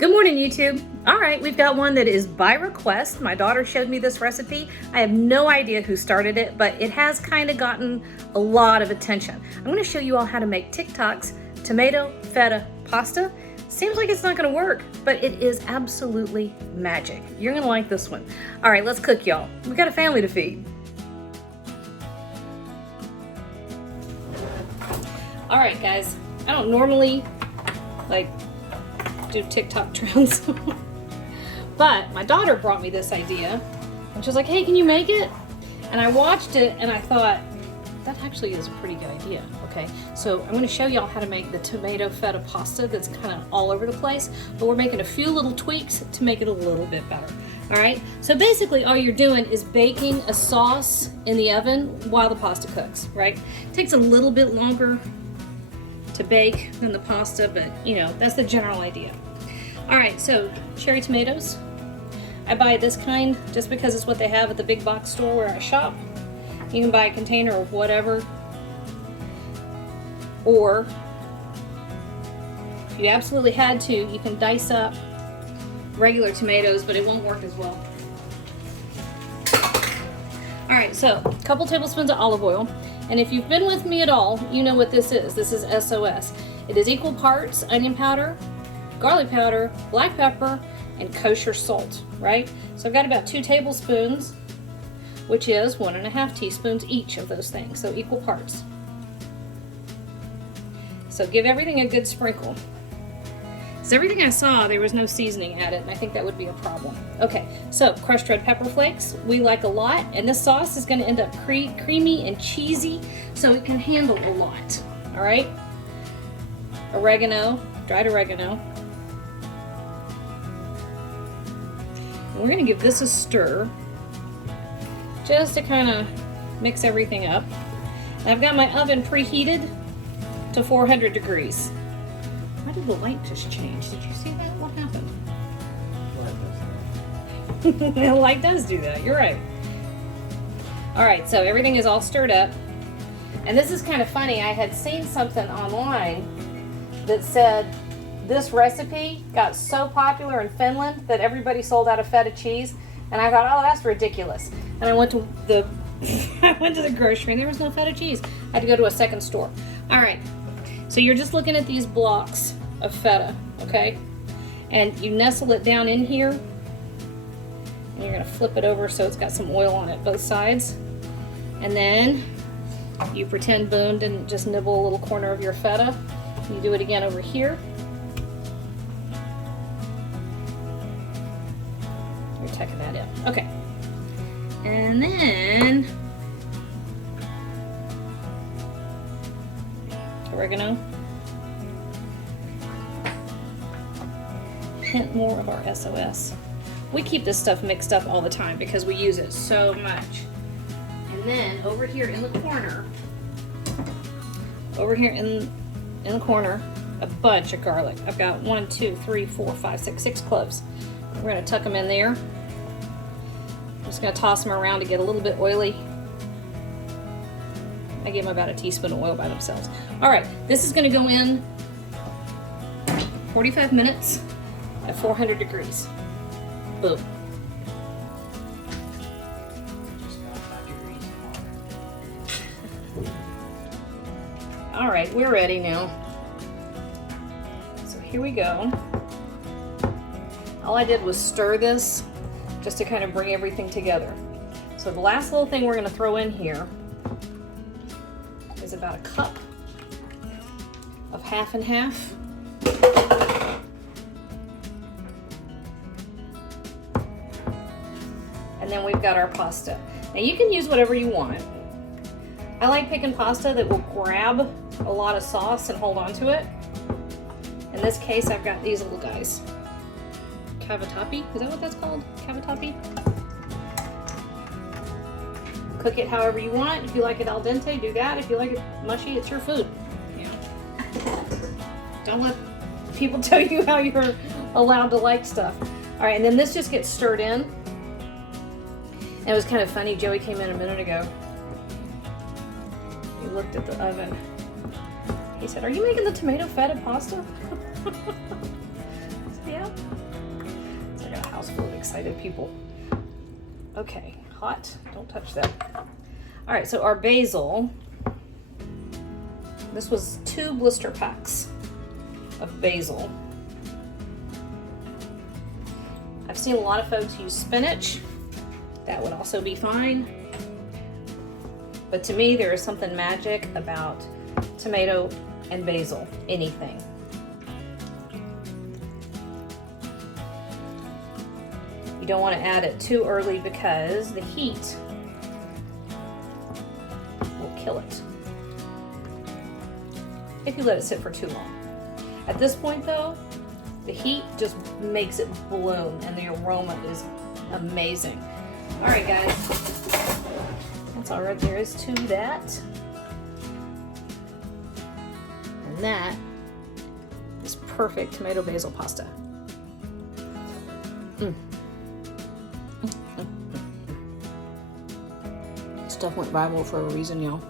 Good morning, YouTube. All right, we've got one that is by request. My daughter showed me this recipe. I have no idea who started it, but it has kind of gotten a lot of attention. I'm gonna show you all how to make TikTok's tomato feta pasta. Seems like it's not gonna work, but it is absolutely magic. You're gonna like this one. All right, let's cook, y'all. We've got a family to feed. All right, guys, I don't normally do TikTok trends. But my daughter brought me this idea and she was like, hey, can you make it? And I watched it and I thought, that actually is a pretty good idea. Okay, so I'm going to show y'all how to make the tomato feta pasta that's kind of all over the place, but we're making a few little tweaks to make it a little bit better. All right, so basically all you're doing is baking a sauce in the oven while the pasta cooks, right? It takes a little bit longer to bake than the pasta, but you know, that's the general idea. All right, so cherry tomatoes. I buy this kind just because it's what they have at the big box store where I shop. You can buy a container of whatever, or if you absolutely had to, you can dice up regular tomatoes, but it won't work as well. All right, so a couple tablespoons of olive oil. And if you've been with me at all, you know what this is. This is SOS. It is equal parts onion powder, garlic powder, black pepper, and kosher salt, right? So I've got about 2 tablespoons, which is 1.5 teaspoons each of those things, so equal parts. So give everything a good sprinkle. So everything I saw, there was no seasoning added, and I think that would be a problem. Okay, so crushed red pepper flakes, we like a lot, and this sauce is gonna end up creamy and cheesy, so it can handle a lot, all right? Oregano, dried oregano. And we're gonna give this a stir, just to kind of mix everything up. And I've got my oven preheated to 400 degrees. Why did the light just change? Did you see that? What happened? The light does do that, you're right. All right, so everything is all stirred up. And this is kind of funny. I had seen something online that said this recipe got so popular in Finland that everybody sold out of feta cheese. And I thought, oh, that's ridiculous. And I went to the grocery and there was no feta cheese. I had to go to a second store. All right, so you're just looking at these blocks of feta, okay? And you nestle it down in here and you're gonna flip it over so it's got some oil on it, both sides. And then you pretend Boone didn't just nibble a little corner of your feta. You do it again over here. You're tucking that in, okay. And then oregano. Hint more of our SOS. We keep this stuff mixed up all the time because we use it so much. And then over here in the corner, a bunch of garlic. I've got 1, 2, 3, 4, 5, 6, 6 cloves. We're gonna tuck them in there. I'm just gonna toss them around to get a little bit oily. I gave them about a teaspoon of oil by themselves. All right, this is gonna go in 45 minutes at 400 degrees. Boom. All right, we're ready now. So here we go. All I did was stir this just to kind of bring everything together. So the last little thing we're gonna throw in here is about a cup of half and half. And then we've got our pasta. Now you can use whatever you want. I like picking pasta that will grab a lot of sauce and hold on to it. In this case, I've got these little guys. Cavatappi, is that what that's called? Cavatappi? Cook it however you want. If you like it al dente, do that. If you like it mushy, it's your food. You know? Don't let people tell you how you're allowed to like stuff. All right, and then this just gets stirred in. And it was kind of funny, Joey came in a minute ago. He looked at the oven. He said, "Are you making the tomato feta pasta?" I said, "Yeah." excited people. Okay, hot. Don't touch that. All right, so our basil. This was 2 blister packs of basil. I've seen a lot of folks use spinach. That would also be fine. But to me, there is something magic about tomato and basil, anything. You don't want to add it too early because the heat will kill it if you let it sit for too long. At this point though, the heat just makes it bloom and the aroma is amazing. All right, guys, that's all there is to that. And that is perfect tomato basil pasta. Stuff went viral for a reason, y'all.